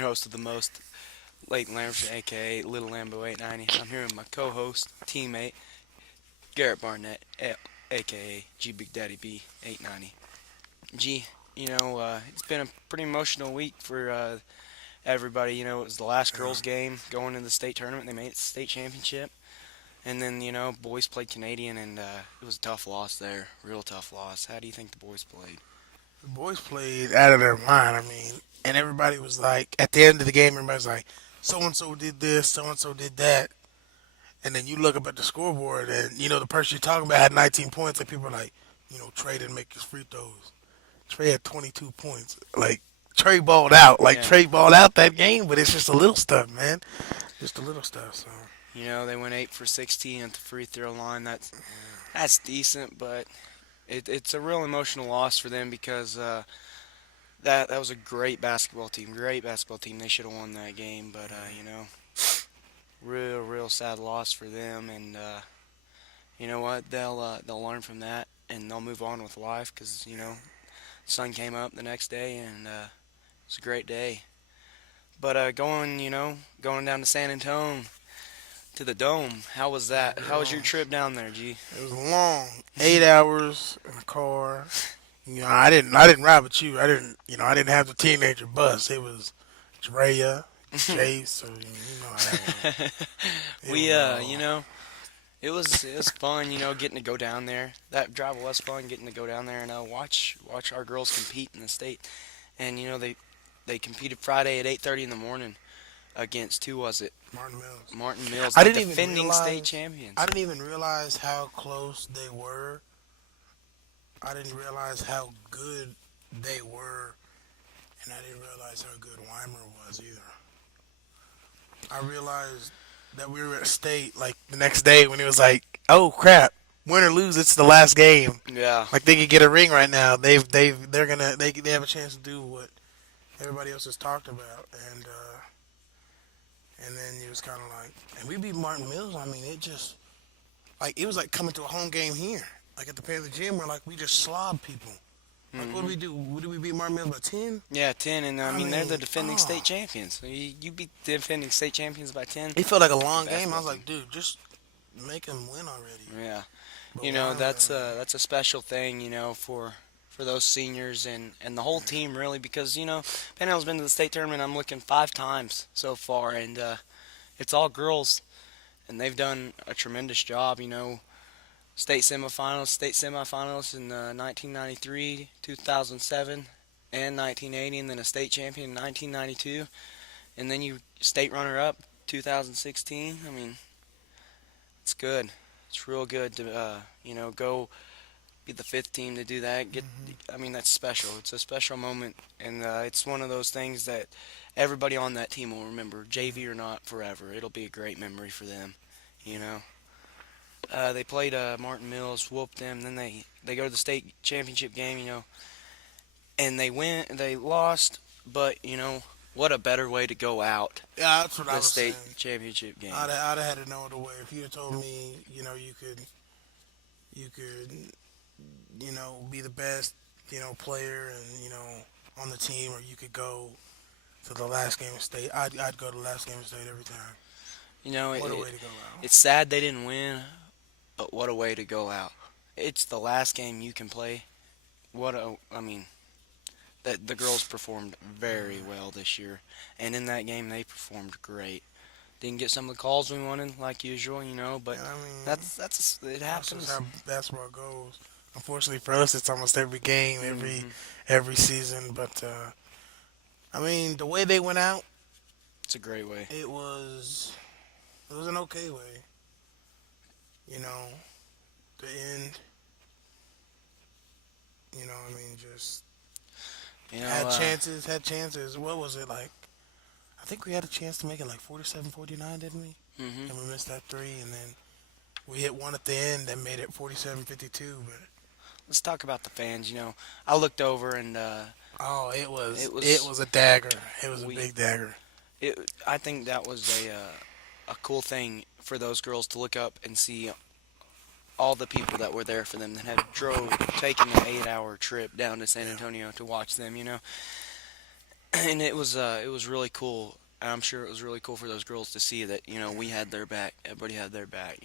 your host of the most, Leighton Lamberson, aka Little Lambo 890. I'm here with my co-host, teammate, Garrett Barnett, aka G Big Daddy B 890. G, it's been a pretty emotional week for everybody. It was the last girls' game going into the state tournament. They made it to the state championship. And then, boys played Canadian, and it was a tough loss there. Real tough loss. How do you think the boys played? The boys played out of their mind. And everybody was like, at the end of the game, everybody's like, so and so did this, so and so did that. And then you look up at the scoreboard, and the person you're talking about had 19 points, and people are like, Trey didn't make his free throws. Trey had 22 points. Like Trey balled out. Like Yeah. Trey balled out that game, but it's just the little stuff, man. Just the little stuff. So They went 8 for 16 at the free throw line. That's decent, but it's a real emotional loss for them because that was a great basketball team. Great basketball team. They should have won that game, but real sad loss for them. And you know what? They'll learn from that and they'll move on with life because sun came up the next day and it was a great day. But going down to San Antonio to the dome. How was that? How was your trip down there, G? it was long, 8 hours in a car. I didn't ride with you. I didn't have the teenager bus. It was Drea, Chase. So you know how that went. It we was all. it was fun, getting to go down there. That drive was fun, getting to go down there and watch our girls compete in the state. And they competed Friday at 8:30 in the morning against who was it? Martin Mills. Martin Mills, I the didn't even defending state realize. champions. I didn't even realize how close they were. I didn't realize how good they were, and I didn't realize how good Weimer was either. I realized that we were at state like the next day when it was like, oh crap, win or lose, it's the last game. Yeah. Like they could get a ring right now. They have a chance to do what everybody else has talked about, and then it was kind of like, and we beat Martin Mills. I mean, it just like it was like coming to a home game here, like at the Panther Gym, where like we just slob people. Like what do hmm we do? What did we beat Martin Mills by 10? Yeah, 10, and I I mean they're the mean, defending state champions. So you beat the defending state champions by 10. it felt like a Good long game. I basketball was team. like, dude, just make them win already. Yeah. But Weimer, That's a special thing, for those seniors and the whole team really because Penhal's been to the state tournament. I'm looking 5 times so far, and it's all girls, and they've done a tremendous job. State semifinals in 1993, 2007, and 1980, and then a state champion in 1992, and then you state runner up 2016. I mean, it's good. It's real good to go be the fifth team to do that. I mean, that's special. It's a special moment, and it's one of those things that everybody on that team will remember, JV or not, forever. It'll be a great memory for them. You know, they played Martin Mills, whooped them, then they go to the state championship game. And they win. They lost, but what a better way to go out yeah, that's what I the was state saying. championship game. I'd have had it no other way. If you had told me, you could, be the best, player and on the team, or you could go to the last game of state. I'd go to the last game of state every time. You know, What a it, way to go out. it's sad they didn't win, but what a way to go out. It's the last game you can play. I mean, that the girls performed very well this year, and in that game they performed great. Didn't get some of the calls we wanted like usual, but And I mean, it that's just happens. how basketball goes. Unfortunately for us, it's almost every game, every hmm every season. But I mean, the way they went out, It's a great way. it was it was an okay way. You know, the end. I mean, just You know, had uh, chances, had chances. What was it like? I think we had a chance to make it like 47-49, didn't we? hmm And we missed that three, and then we hit one at the end that made it 47-52. But let's talk about the fans. I looked over and oh, it was it it was was a dagger. It was a we big dagger. I think that was a cool thing for those girls to look up and see all the people that were there for them that had taken an 8-hour trip down to San Yeah. Antonio to watch them. and it was really cool. I'm sure it was really cool for those girls to see that we had their back. Everybody had their back.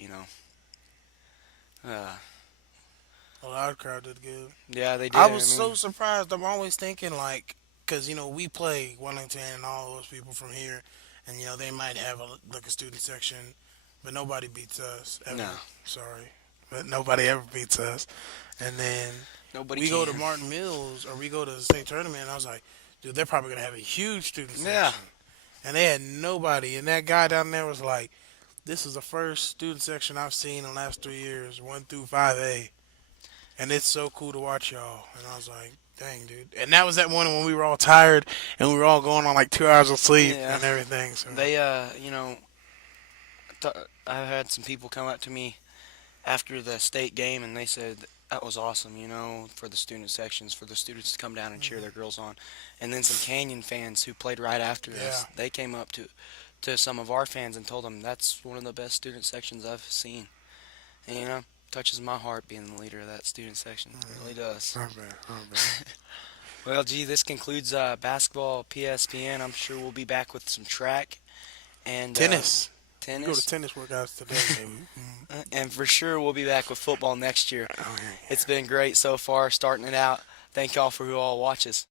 Uh, Well, our crowd did good. yeah, they I did. was I mean, so surprised. I'm always thinking like, cause we play Wellington and all those people from here, and they might have like a student section, but nobody beats us no, ever. Sorry, but nobody ever beats us. And then nobody we go to can. Martin Mills or we go to the state tournament. And I was like, dude, they're probably gonna have a huge student Yeah, section, and they had nobody. And that guy down there was like, this is the first student section I've seen in the last 3 years, 1 through 5A. And it's so cool to watch y'all. And I was like, dang, dude. And that was that morning when we were all tired and we were all going on like 2 hours of sleep yeah. and everything. So They, I had some people come up to me after the state game, and they said that was awesome, for the student sections, for the students to come down and cheer their girls on. And then some Canyon fans who played right after yeah, us, they came up to some of our fans and told them that's one of the best student sections I've seen. And touches my heart being the leader of that student section. It really does. not bad, not bad. Well, gee, this concludes basketball PSPN. I'm sure we'll be back with some track and Tennis. We go to tennis. tennis workouts today, maybe. And for sure, we'll be back with football next year. Oh, yeah. It's been great so far, starting it out. Thank y'all for who all watches.